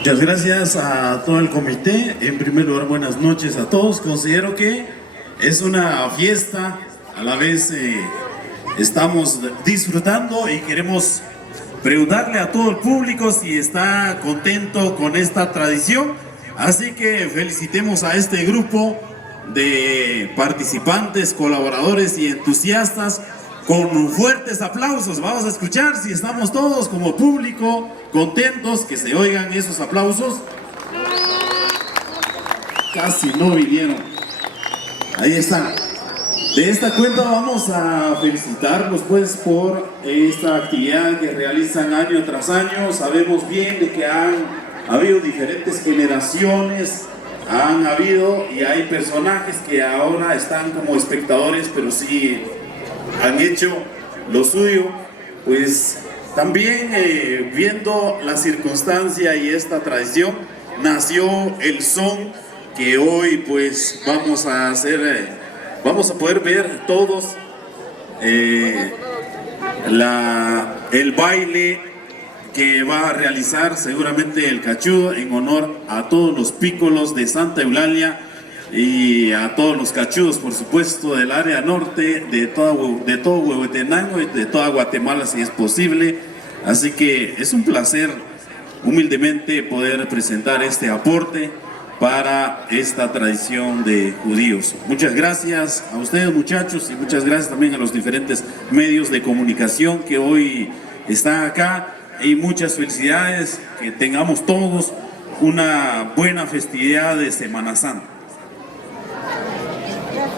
Muchas gracias a todo el comité. En primer lugar, buenas noches a todos. Considero que es una fiesta, a la vez estamos disfrutando y queremos preguntarle a todo el público si está contento con esta tradición. Así que felicitemos a este grupo de participantes, colaboradores y entusiastas con fuertes aplausos. Vamos a escuchar si estamos todos como público contentos, que se oigan esos aplausos. Casi no vinieron. Ahí está. De esta cuenta vamos a felicitarlos pues por esta actividad que realizan año tras año. Sabemos bien de que han habido diferentes generaciones, han habido y hay personajes que ahora están como espectadores, pero sí han hecho lo suyo, pues también viendo la circunstancia y esta tradición, nació el son que hoy pues vamos a hacer, vamos a poder ver todos el baile que va a realizar seguramente el cachudo en honor a todos los pícolos de Santa Eulalia y a todos los cachudos, por supuesto, del área norte, de todo Huehuetenango y de toda Guatemala, si es posible. Así que es un placer, humildemente, poder presentar este aporte para esta tradición de judíos. Muchas gracias a ustedes, muchachos, y muchas gracias también a los diferentes medios de comunicación que hoy están acá, y muchas felicidades, que tengamos todos una buena festividad de Semana Santa.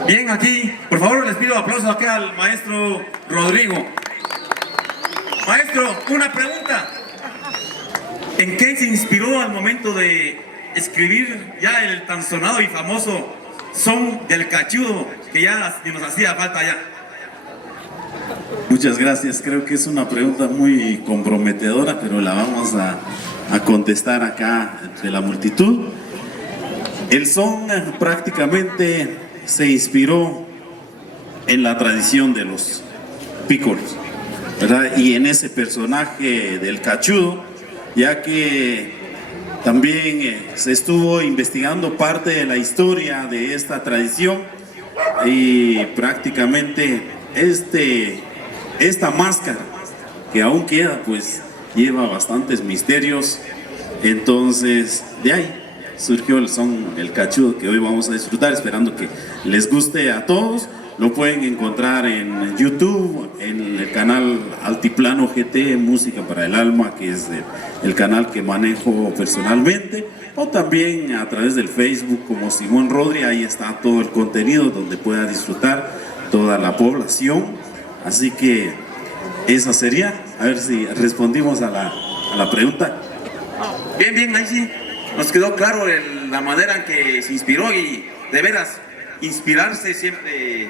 Bien, aquí, por favor, les pido aplausos aquí al maestro Rodrigo. Maestro, una pregunta. ¿En qué se inspiró al momento de escribir ya el tan sonado y famoso son del cachudo, que ya nos hacía falta ya? Muchas gracias, creo que es una pregunta muy comprometedora, pero la vamos a contestar acá entre la multitud. El son prácticamente se inspiró en la tradición de los pícolos, ¿verdad? Y en ese personaje del cachudo, ya que también se estuvo investigando parte de la historia de esta tradición, y prácticamente esta máscara que aún queda pues lleva bastantes misterios. Entonces de ahí surgió el son, el cachudo, que hoy vamos a disfrutar, esperando que les guste a todos. Lo pueden encontrar en YouTube, en el canal Altiplano GT, Música para el Alma, que es el canal que manejo personalmente, o también a través del Facebook como Simón Rodri. Ahí está todo el contenido donde pueda disfrutar toda la población. Así que esa sería, a ver si respondimos a la pregunta. Bien, bien, ahí sí nos quedó claro la manera en que se inspiró, y de veras, inspirarse siempre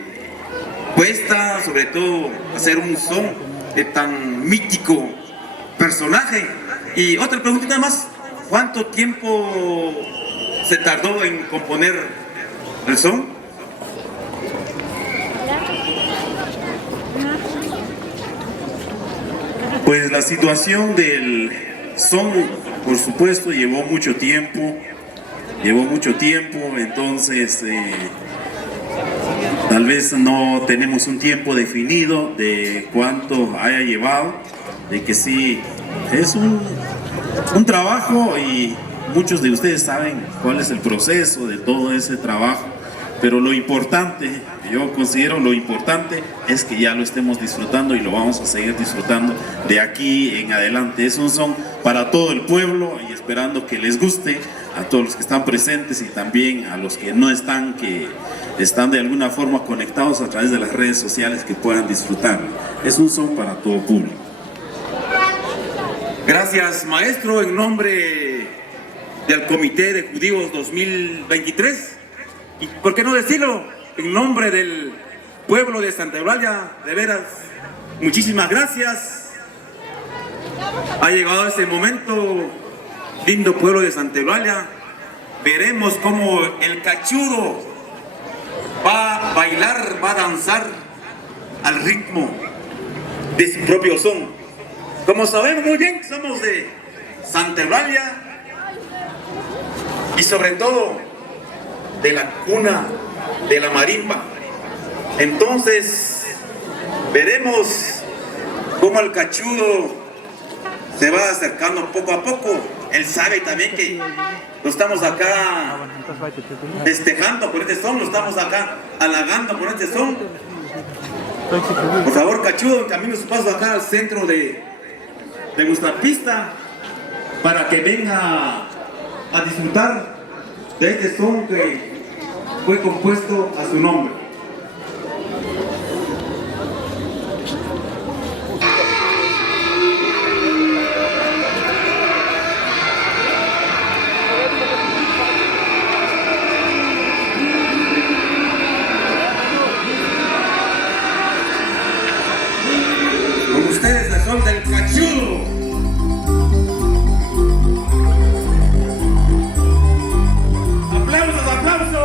cuesta, sobre todo hacer un son de tan mítico personaje. Y otra preguntita más, ¿cuánto tiempo se tardó en componer el son? Pues la situación del son, por supuesto, llevó mucho tiempo, entonces tal vez no tenemos un tiempo definido de cuánto haya llevado, de que sí, es un trabajo, y muchos de ustedes saben cuál es el proceso de todo ese trabajo, pero lo importante, yo considero lo importante, es que ya lo estemos disfrutando, y lo vamos a seguir disfrutando de aquí en adelante. Es un son para todo el pueblo, y esperando que les guste a todos los que están presentes y también a los que no están, que están de alguna forma conectados a través de las redes sociales, que puedan disfrutar. Es un son para todo público. Gracias, maestro, en nombre del Comité de Judíos 2023, y por qué no decirlo, en nombre del pueblo de Santa Eulalia, de veras, muchísimas gracias. Ha llegado ese momento, lindo pueblo de Santa Eulalia. Veremos cómo el cachudo va a bailar, va a danzar al ritmo de su propio son. Como sabemos muy bien, somos de Santa Eulalia, y sobre todo de la cuna de la marimba. Entonces veremos cómo el cachudo se va acercando poco a poco. Él sabe también que lo estamos acá festejando con este son, lo estamos acá halagando con este son. Por favor, cachudo, encamine su paso acá al centro de nuestra pista para que venga a disfrutar de este son que fue compuesto a su nombre. Con ustedes el son del cachudo. ¡Aplausos, aplausos!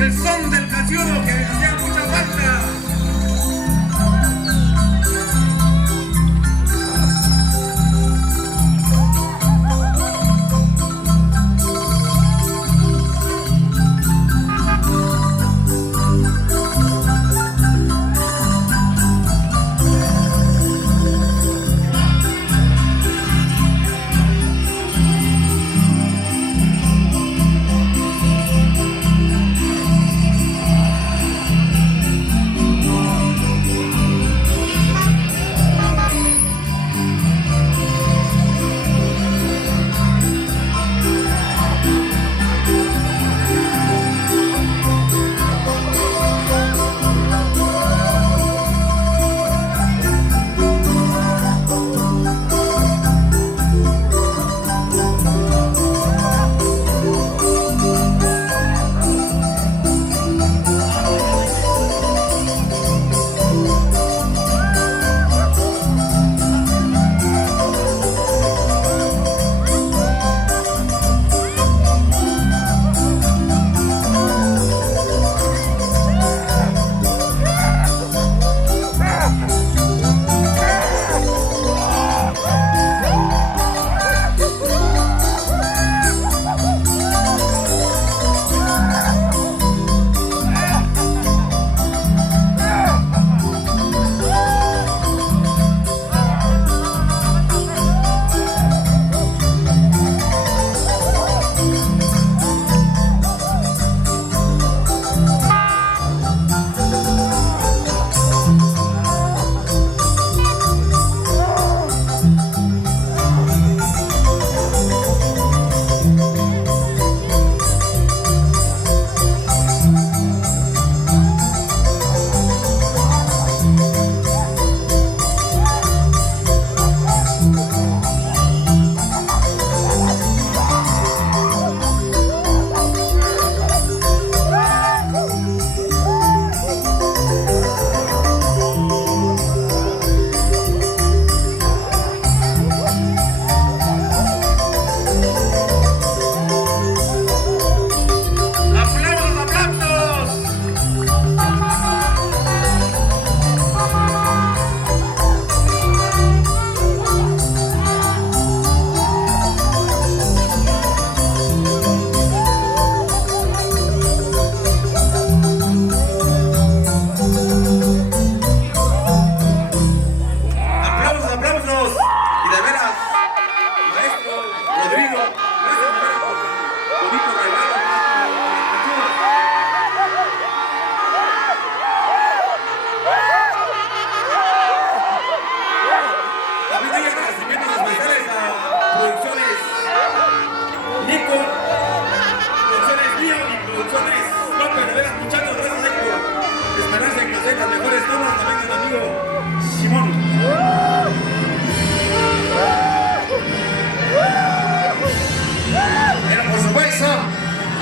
El son del cachudo que hacía mucha falta.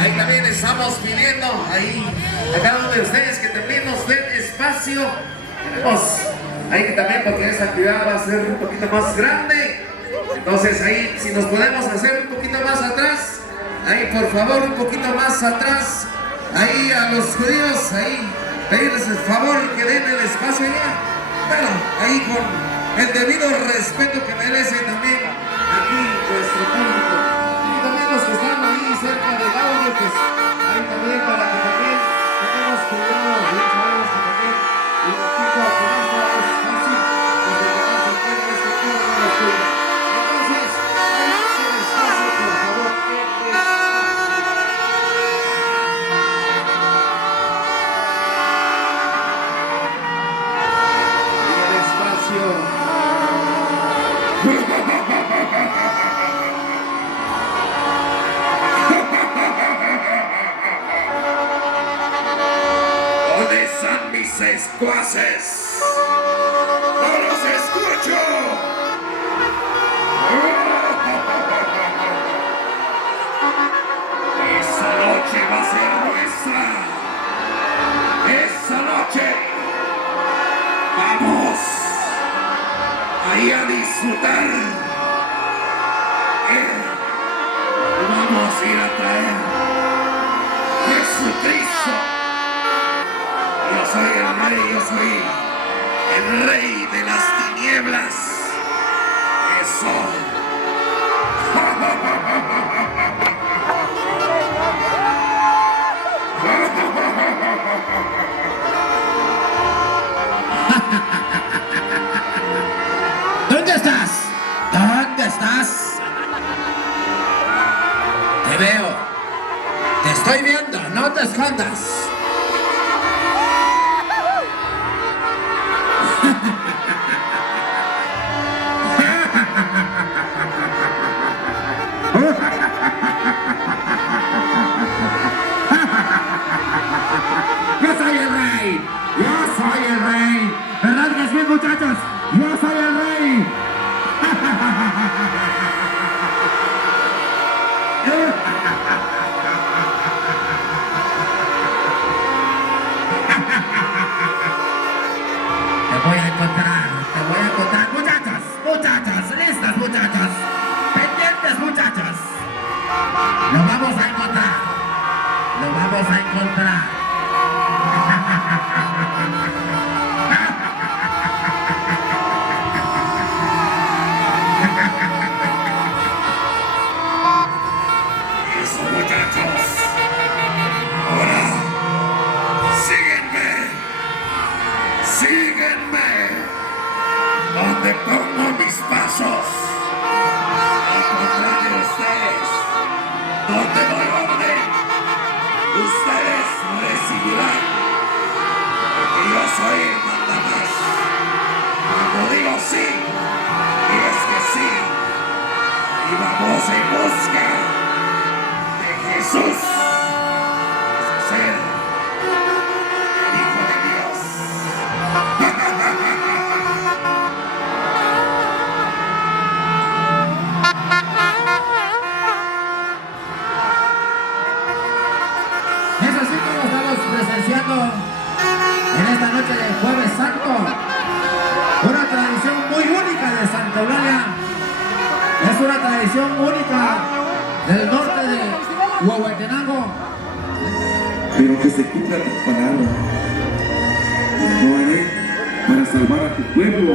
Ahí también estamos pidiendo ahí a cada uno de ustedes que también nos den espacio. Tenemos ahí que también, porque esta actividad va a ser un poquito más grande. Entonces ahí, si nos podemos hacer un poquito más atrás, ahí por favor, un poquito más atrás, ahí a los judíos, ahí pedirles el favor que den el espacio allá. Bueno, ahí con el debido respeto que merece también aquí nuestro público. Y también los que están ahí cerca del audio, pues ahí también para que también tengamos cuidado. Ya sabemos que también el equipo con esto es fácil, desde que más se encuentra este equipo de la escuela. Entonces, ahí el espacio, por favor, el espacio. ¿Dónde están mis secuaces? ¡No los escucho! Esa noche va a ser nuestra. Esa noche vamos ahí a disfrutar. Vamos a ir a traer Jesucristo. Yo soy el rey, yo soy el rey de las tinieblas. Eso. ¿Dónde estás? ¿Dónde estás? Te veo. Te estoy viendo, no te escondas. Yo soy el rey. Yo soy el rey. ¿Verdad que sí, muchachos? Yo soy el rey. Te voy a encontrar, muchachos, muchachos, listos, muchachos, pendientes, muchachos. Lo vamos a encontrar, lo vamos a encontrar. Eso, muchachos. Ahora, síguenme. Síguenme. Donde pongo mis pasos. Al contrario de ustedes. Donde doy orden. Ustedes recibirán. Porque yo soy el mandamás. Cuando digo sí, es que sí. Y vamos en busca de Jesús. Es ser el Hijo de Dios. Es así como estamos presenciando en esta noche de Jueves Santo una tradición muy única de Santa Eulalia. Es una tradición única del norte de Huehuetenango. Pero que se cumpla tu palabra. Lo haré para salvar a tu pueblo.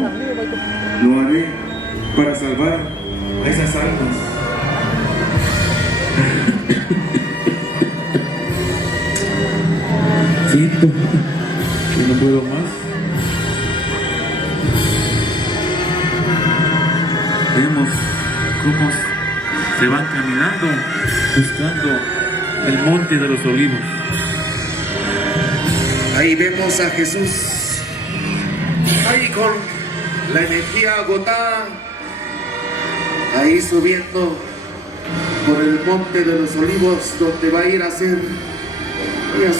Lo haré para salvar a esas almas. Siento que no puedo más. Vemos cómo se van caminando buscando el monte de los olivos. Ahí vemos a Jesús, ahí con la energía agotada, ahí subiendo por el monte de los olivos, donde va a ir a hacer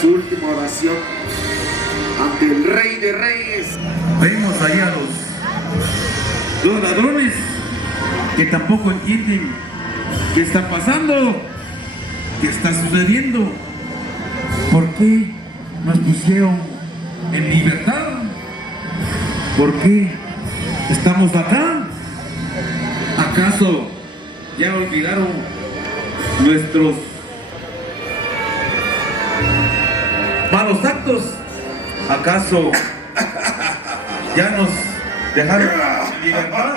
su última oración ante el Rey de Reyes. Vemos ahí a los ladrones que tampoco entienden qué está pasando. ¿Qué está sucediendo? ¿Por qué nos pusieron en libertad? ¿Por qué estamos acá? ¿Acaso ya olvidaron nuestros malos actos? ¿Acaso ya nos dejaron en libertad?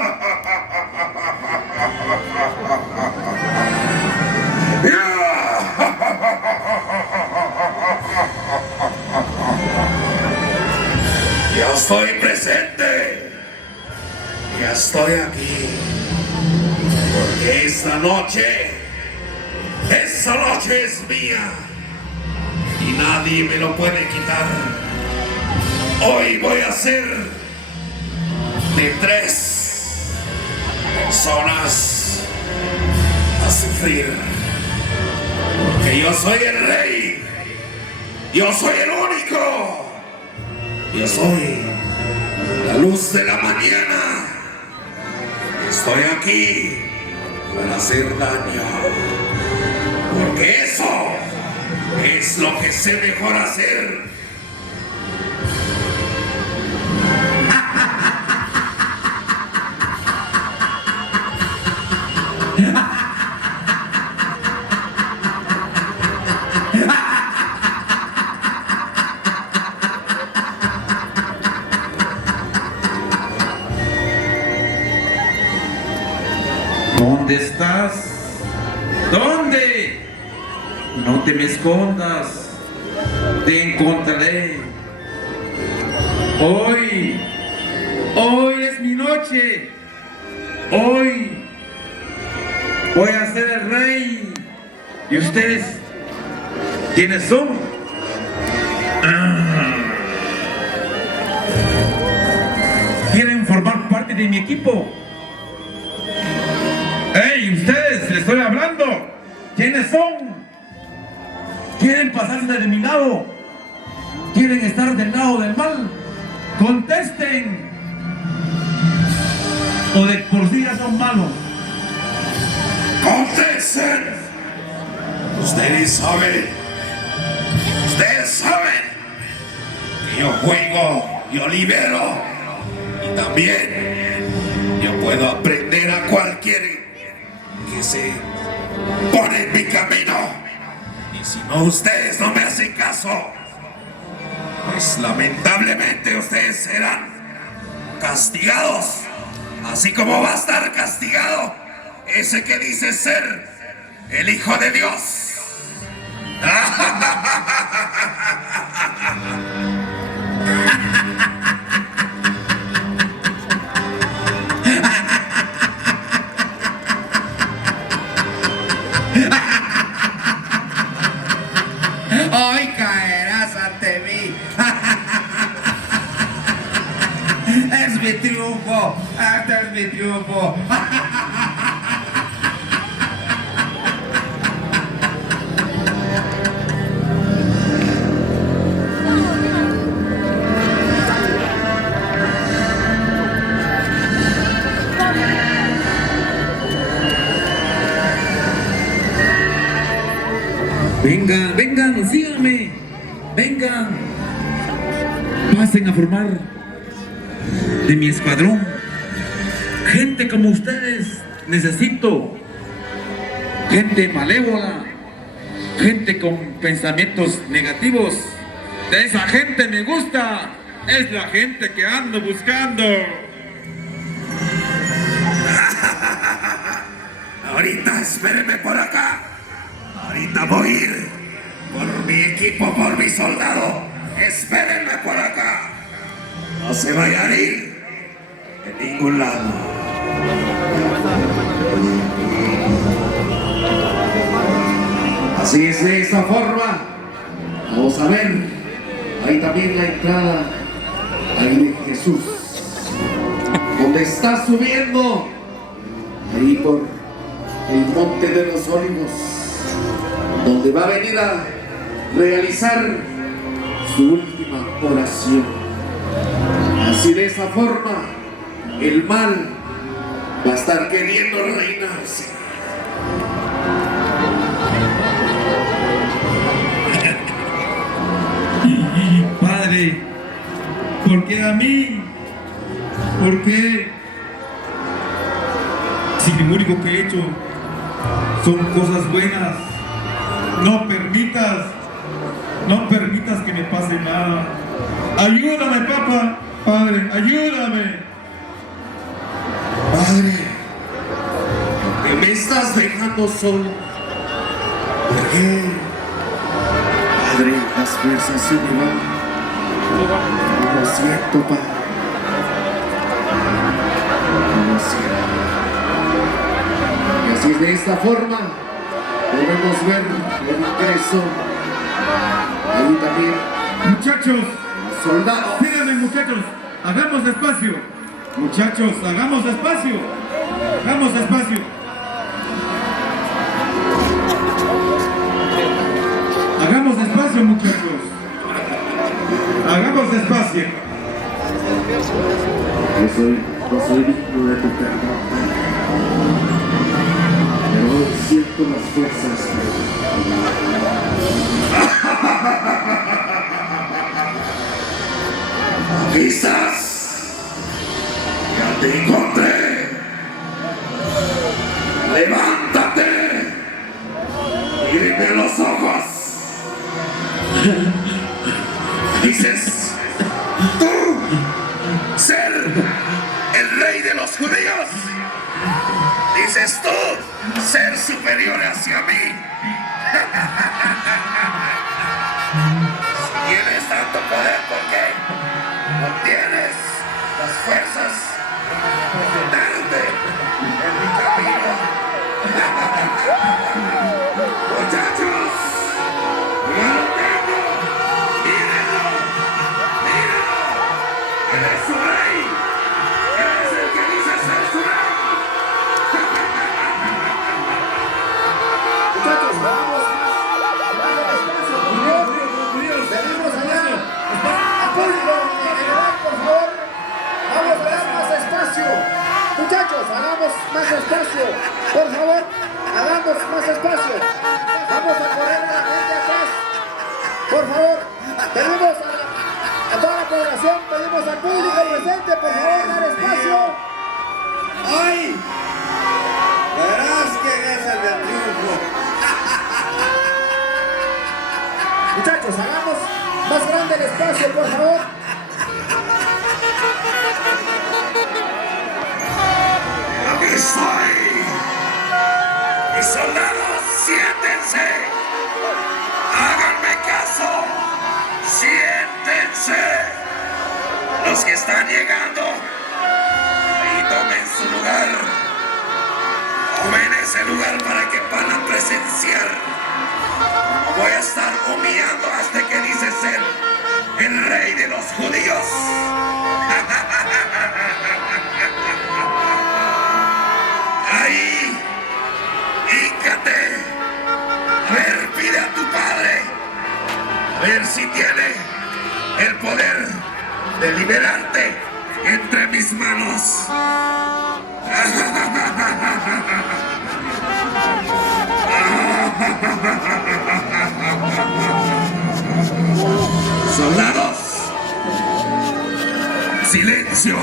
Yo estoy presente, ya estoy aquí, porque esta noche es mía y nadie me lo puede quitar. Hoy voy a hacer de 3 personas a sufrir, porque yo soy el rey, yo soy el único. Yo soy la luz de la mañana. Estoy aquí para hacer daño. Porque eso es lo que sé mejor hacer. ¿Dónde estás? ¿Dónde? No te me escondas. Te encontraré. Hoy es mi noche. Hoy voy a ser el rey. ¿Y ustedes quiénes son? ¿Quieren formar parte de mi equipo? ¡Ey, ustedes! ¡Les estoy hablando! ¿Quiénes son? ¿Quieren pasarse de mi lado? ¿Quieren estar del lado del mal? ¡Contesten! ¿O de por sí ya son malos? ¡Contesten! Ustedes saben que yo juego, yo libero y también yo puedo aprender a cualquier que se pone en mi camino. Y si no, ustedes no me hacen caso, pues lamentablemente ustedes serán castigados, así como va a estar castigado ese que dice ser el Hijo de Dios. Hoy caerás ante mí. Es mi triunfo. Este es mi triunfo. Vengan, vengan, síganme. Vengan. Pasen a formar de mi escuadrón. Gente como ustedes necesito. Gente malévola. Gente con pensamientos negativos. De esa gente me gusta. Es la gente que ando buscando. Ahorita espérenme por acá. Ahorita voy a ir por mi equipo, por mi soldado. Espérenme por acá. No se vayan a ir de ningún lado. Así es, de esta forma. Vamos a ver. Ahí también la entrada. Ahí de Jesús. Donde está subiendo. Ahí por el Monte de los Olivos, donde va a venir a realizar su última oración. Así, de esa forma, el mal va a estar queriendo reinarse. Padre, ¿por qué a mí? ¿Por qué? Si lo único que he hecho son cosas buenas, no permitas que me pase nada. Ayúdame, papá, Padre, ayúdame. Padre, que me estás dejando solo. ¿Por qué? Padre, las fuerzas se me van. Lo siento, Padre. Lo siento. Y así de esta forma podemos ver el ingreso. Ahí también. Muchachos, Los soldados. síganme, muchachos, hagamos despacio. Muchachos, hagamos despacio. Hagamos despacio. Hagamos despacio, muchachos. Hagamos despacio. No soy digno de tu perdón, pero hoy siento las fuerzas. Quizás ya te encontré. Levántate y dime los ojos. Dices tú ser el rey de los judíos. Dices tú ser superior hacia mí. Si tienes tanto poder, ¿por qué no tienes las fuerzas de enfrentarte en mi camino? Muchachos, ya lo tengo. Mírenlo. Eres su rey. Eres el que dice ser su rey. Muchachos, vamos despacio, venimos allá, apúrenlo, por favor, vamos a dar más espacio, muchachos, hagamos más espacio, por favor, hagamos más espacio, vamos a correr a la gente atrás, por favor, pedimos a toda la población, pedimos al público presente, por favor, dar espacio. ¡Ay! Verás quién es el del triunfo. Muchachos, hagamos más grande el espacio, por favor. Aquí estoy. Mis soldados, siéntense. Háganme caso. Siéntense. Los que están llegando, ahí tomen su lugar. Tomen ese lugar para que puedan presenciar. No voy a estar humillando hasta que dice ser el rey de los judíos. Ahí, híncate. A ver, pide a tu padre. A ver si tiene el poder de liberarte entre mis manos. Soldados, silencio,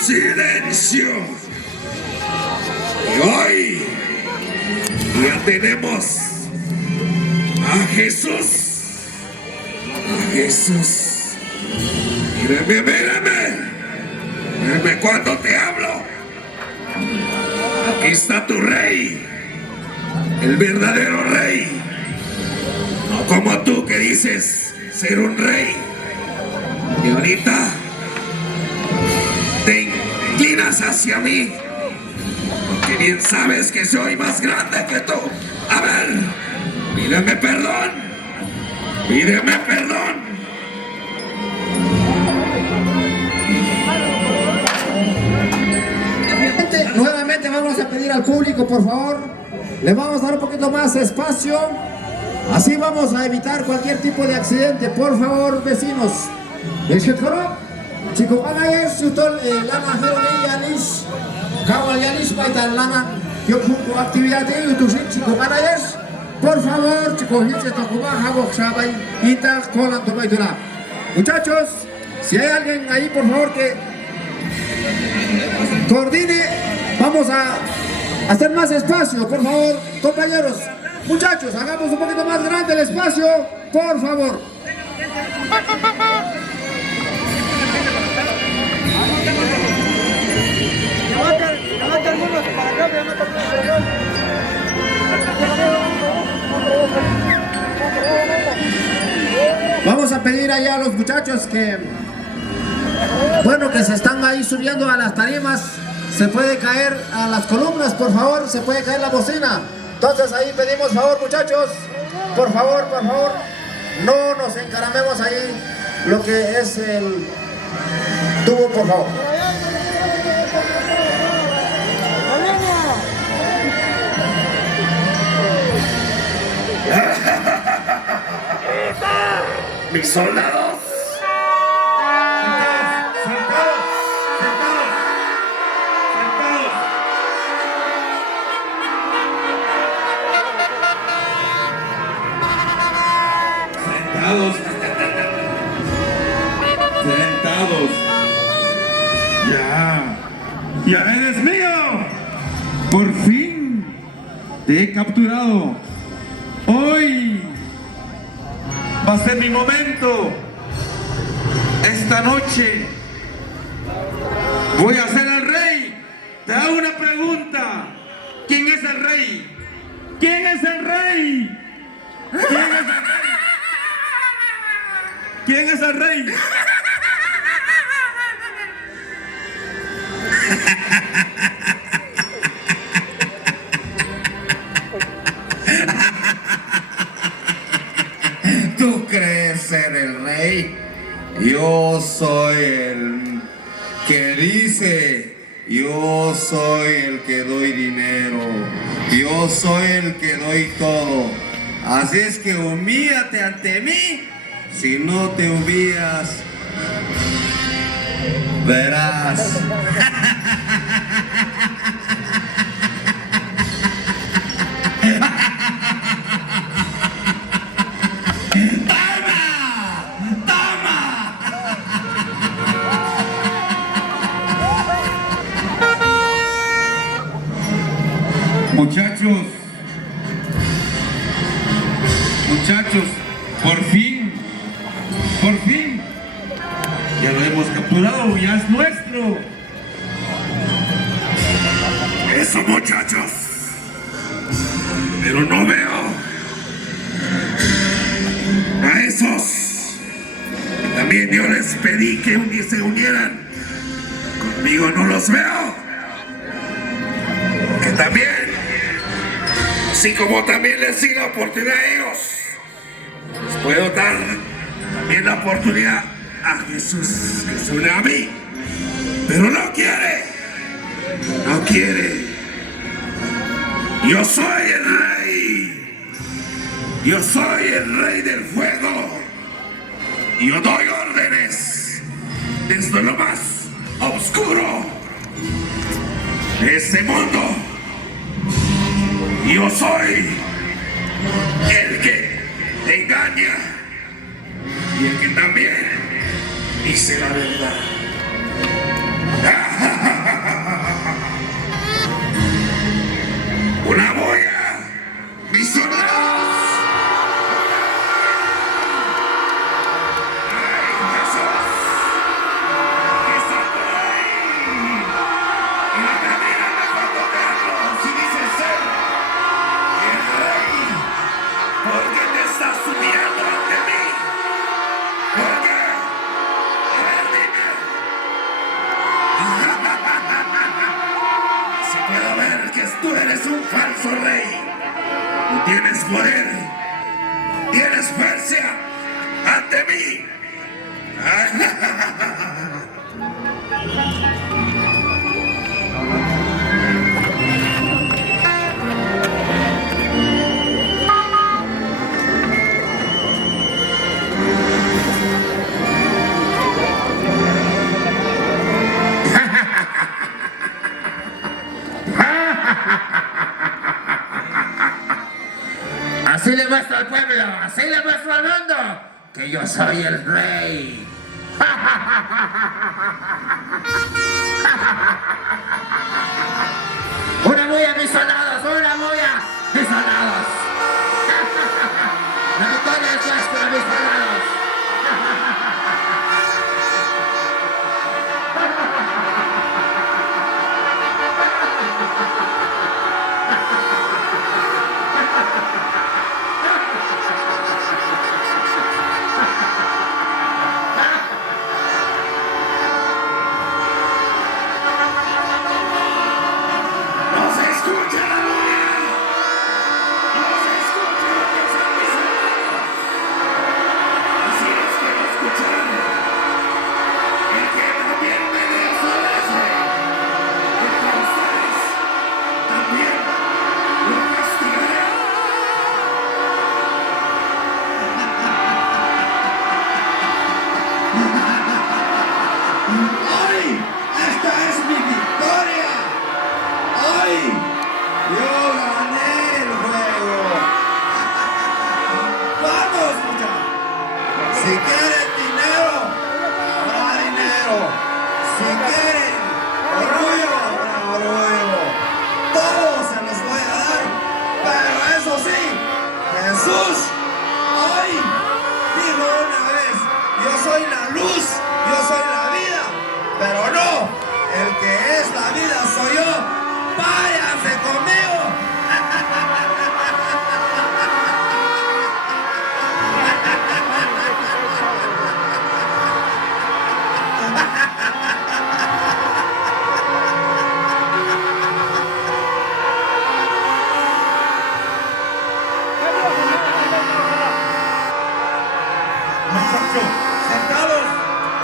silencio. Y hoy ya tenemos a Jesús. A Jesús. Mírame cuando te hablo. Aquí está tu rey, el verdadero rey. No como tú que dices ser un rey. Y ahorita te inclinas hacia mí. Porque bien sabes que soy más grande que tú. A ver, pídeme perdón. Pídeme perdón. Nuevamente vamos a pedir al público, por favor, le vamos a dar un poquito más espacio, así vamos a evitar cualquier tipo de accidente, por favor, vecinos. Chico, lana yalis, kawa yalis baitan lana, yo punto actividad de chico por favor, chico, hice tocuma, jabo xabay, ita kolan to baitula. Muchachos, si hay alguien ahí, por favor, que coordine, vamos a hacer más espacio, por favor, compañeros. Muchachos, hagamos un poquito más grande el espacio, por favor. Vamos a pedir allá a los muchachos que, bueno, que se están ahí subiendo a las tarimas, se puede caer a las columnas, por favor, se puede caer la bocina. Entonces ahí pedimos favor, muchachos, por favor, no nos encaramemos ahí lo que es el tubo, por favor. Mis soldados. Sentados. Ya eres mío. Por fin te he capturado. Hoy va a ser mi momento. Esta noche voy a ser el rey. Te hago una pregunta. ¿Quién es el rey? ¿Quién es el rey? ¿Quién es el rey? ¿Quién es el rey? ¿Tú crees ser el rey? Yo soy el que dice, yo soy el que doy dinero, yo soy el que doy todo. Así es que humíllate ante mí. Si no te humillas, verás. Muchachos, por fin, ya lo hemos capturado, ya es nuestro. Eso, muchachos. Pero no veo a esos. También yo les pedí que se unieran. Conmigo no los veo. Que también, así como también les di la oportunidad a ellos, les puedo dar también la oportunidad a Jesús que se une a mí. Pero no quiere. No quiere. Yo soy el rey. Yo soy el rey del fuego. Y yo doy órdenes desde lo más oscuro de este mundo. Yo soy el que te engaña y el que también dice la verdad. Una boya, mis soldados. Ay, Jesús, que está por ahí. Y la manera de cuando verlo, si dice ser el rey, ¿por qué te estás humillando ante mí? ¿Por qué? A ver, dime. Si puedo ver que tú eres un falso rey. Tú tienes poder, tienes fuerza ante mí. Así le muestro al pueblo, así le muestro al mundo que yo soy el rey. Una bulla, mis soldados, una bulla, mis soldados. La victoria es nuestra, mis soldados. Si quieren dinero, habrá dinero. Si quieren orgullo, habrá orgullo. Todo se los voy a dar. Pero eso sí, Jesús hoy dijo una vez, yo soy la luz, yo soy la vida. Pero no, el que es la vida soy yo. Váyanse conmigo.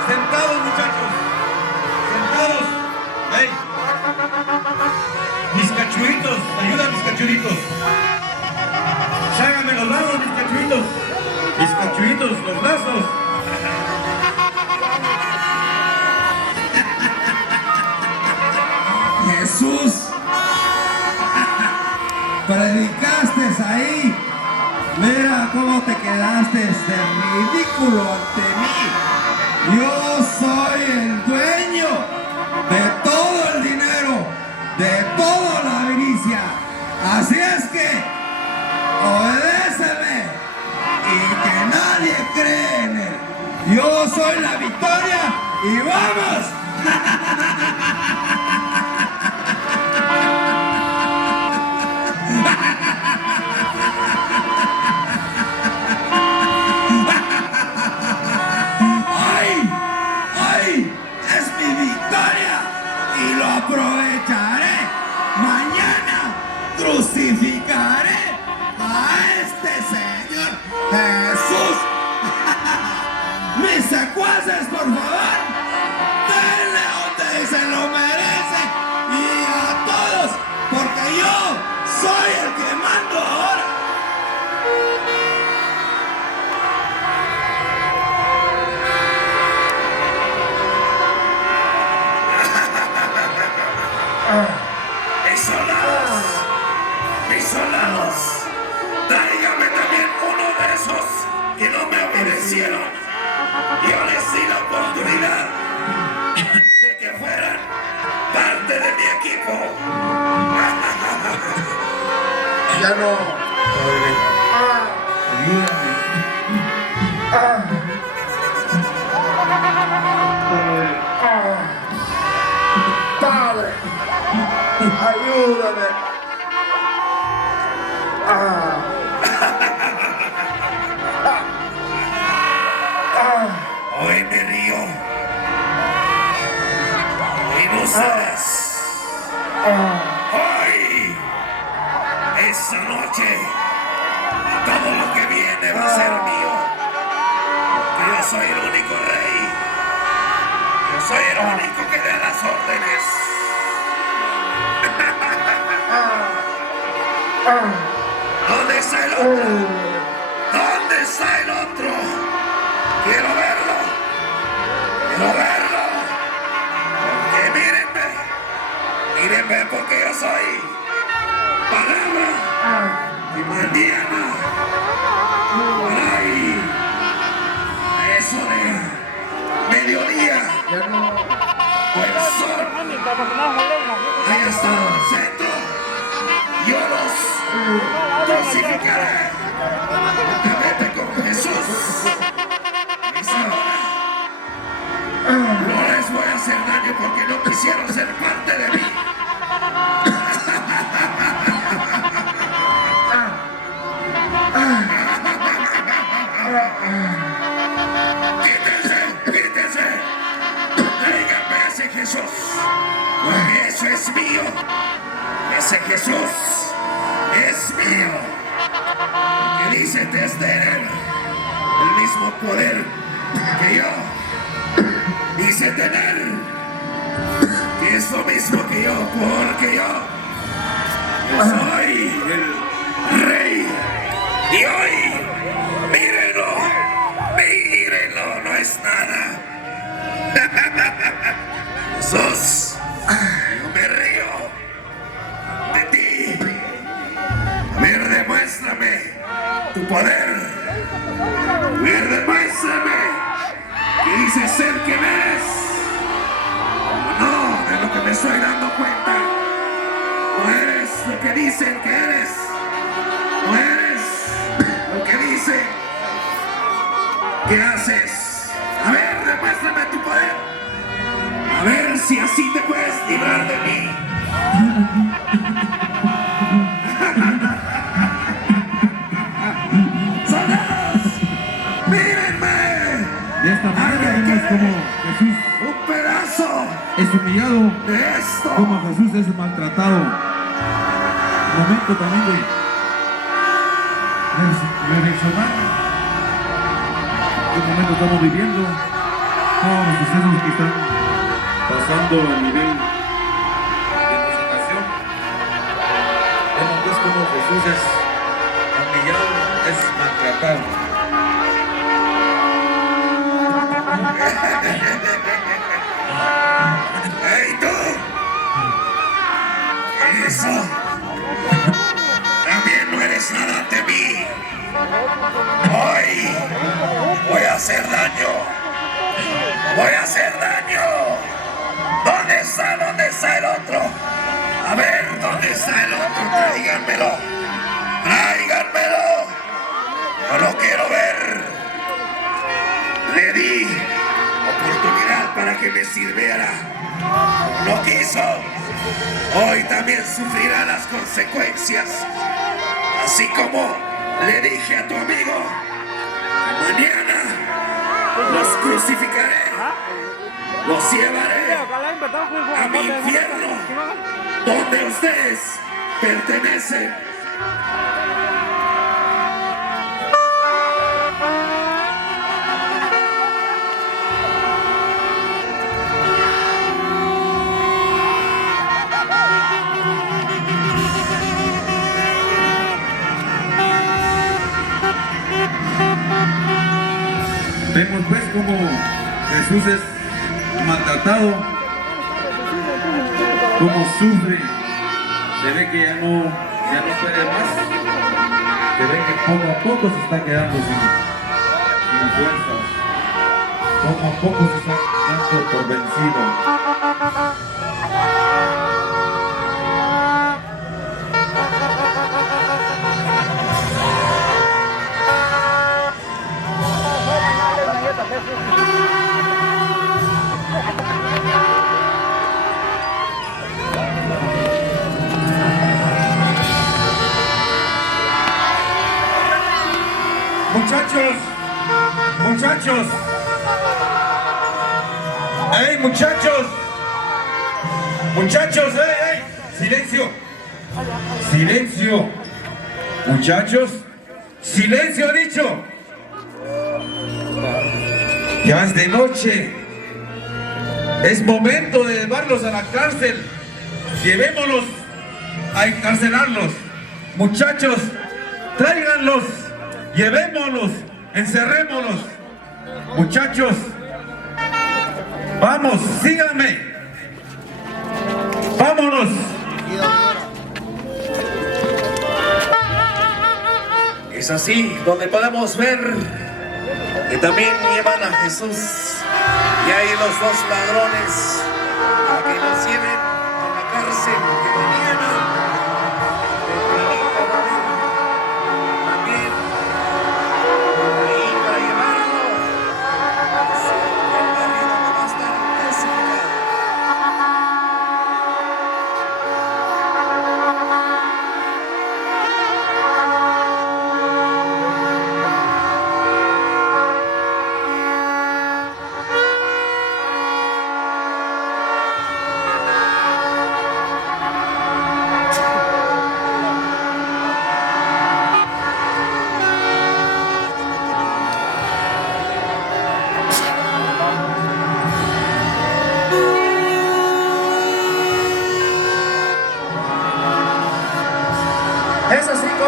Sentados muchachos, sentados. Hey, mis cachuitos, ayuda a mis cachuitos. Chágame los lazos, mis cachuitos, los lazos. Jesús, predicaste ahí. Mira cómo te quedaste de ridículo ante mí. Yo soy el dueño de todo el dinero, de toda la avaricia. Así es que obedéceme y que nadie cree en él. Yo soy la victoria y vamos. Aprovecharé, mañana crucificaré a este Señor Jesús. Mis secuaces, por favor, denle donde se lo merece y a todos, porque yo soy el que mando ahora. Mis soldados, tráigame también uno de esos que no me obedecieron. Yo les di la oportunidad de que fueran parte de mi equipo. Ya no. Padre, ayúdame. Hoy me río. Hoy no sabes. Hoy, esta noche, todo lo que viene va a ser mío. Porque yo soy el único rey. Yo soy el único que da las órdenes. ¿Dónde está el otro? ¿Dónde está el otro? Quiero verlo. Quiero verlo. Porque mírenme porque yo soy palabra y mañana. Ay, Quítense, quítense. Tráiganme a ese Jesús, porque eso es mío. Ese Jesús es mío. Que dice tener el mismo poder que yo. Dice tener que es lo mismo que yo, porque yo soy el rey. Y hoy, mírenlo, no es nada. Jesús, yo me río de ti. A ver, demuéstrame tu poder. A ver, demuéstrame que dices ser quien eres. No, de lo que me estoy dando cuenta. No eres lo que dicen que eres. No eres lo que dicen que haces. A ver, demuéstrame tu poder. A ver si así te puedes librar de mí. ¡Soldados! ¡Mírenme! De esta manera vemos como Jesús ¡Un pedazo es humillado, de esto! como Jesús es maltratado. Momento también de reflexionar qué momento estamos viviendo, todos los sucesos que están pasando a nivel de nuestra nación. Vemos pues como Jesús es humillado, es maltratado. ¡Ey, tú! ¡Eso! También no eres nada ante mí. Hoy voy a hacer daño. Voy a hacer daño. ¿Dónde está el otro? A ver, ¿dónde está el otro? Tráiganmelo. Tráiganmelo. No lo quiero ver. Le di oportunidad para que me sirviera. No quiso. Hoy también sufrirá las consecuencias. Así como le dije a tu amigo, mañana los crucificaré. Los llevaré a mi infierno, donde ustedes pertenecen. Vemos pues como Jesús es maltratado, como sufre, se ve que ya no puede más, se ve que poco a poco se está quedando sin fuerzas, poco a poco se está dando por vencido. Muchachos. ¡Ey, muchachos! Muchachos, ¡ey! ¡Silencio! ¡Silencio! Muchachos, ¡silencio, he dicho! Ya es de noche. Es momento de llevarlos a la cárcel. Llevémoslos a encarcelarlos. Muchachos, tráiganlos. Llevémoslos. Encerrémoslos. Muchachos, vamos, síganme. Vámonos. Es así donde podemos ver que también llevan a Jesús y hay los dos ladrones a que los lleven a la cárcel que mañana también ahí para llevarlo hacia el barrio donde va a estar crucificado.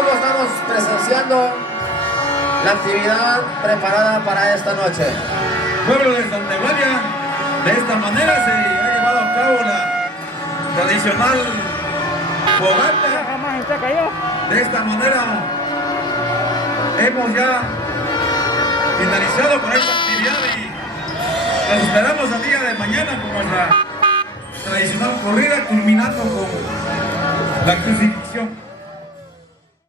cómo estamos presenciando la actividad preparada para esta noche. Pueblo de Santa Eulalia, de esta manera se ha llevado a cabo la tradicional fogata. De esta manera hemos ya finalizado con esta actividad y nos esperamos el día de mañana con nuestra tradicional corrida, culminando con la crucifixión.